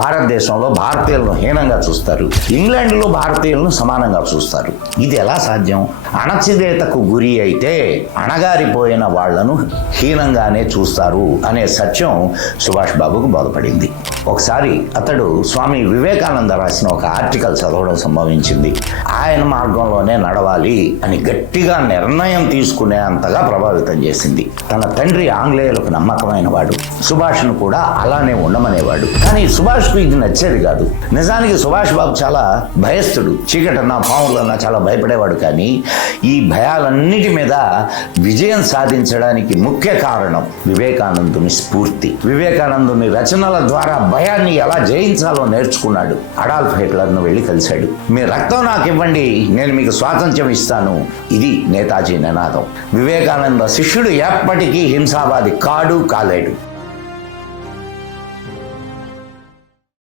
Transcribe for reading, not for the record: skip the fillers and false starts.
భారతదేశంలో భారతీయులను హీనంగా చూస్తారు, ఇంగ్లాండ్లో భారతీయులను సమానంగా చూస్తారు. ఇది ఎలా సాధ్యం? అణచివేతకు గురి అయితే అణగారిపోయిన వాళ్లను హీనంగానే చూస్తారు అనే సత్యం సుభాష్ బాబుకు బోధపడింది. ఒకసారి అతడు స్వామి వివేకానంద రాసిన ఒక ఆర్టికల్ చదవడం సంభవించింది. ఆయన మార్గంలోనే నడవాలి అని గట్టిగా నిర్ణయం తీసుకునే అంతగా ప్రభావితం చేసింది. తన తండ్రి ఆంగ్లేయులకు నమ్మకమైన వాడు, సుభాష్ను కూడా అలానే ఉండమనేవాడు. కానీ సుభాష్కు ఇది నచ్చేది కాదు. నిజానికి సుభాష్ బాబు చాలా భయస్థుడు, చీకటన్నా పాములన్నా చాలా భయపడేవాడు. కానీ ఈ భయాలన్నిటి మీద విజయం సాధించడానికి ముఖ్య కారణం వివేకానందుని స్ఫూర్తి. వివేకానందుని రచనల ద్వారా భయాన్ని ఎలా జయించాలో నేర్చుకున్నాడు. అడాల్ఫ్ హిట్లర్ను వెళ్ళి కలిశాడు. మీ రక్తం నాకు ఇవ్వండి, నేను మీకు స్వాతంత్ర్యం ఇస్తాను. ఇది నేతాజీ నినాదం. వివేకానంద శిష్యుడు ఎప్పటికీ హింసావాది కాలేడు.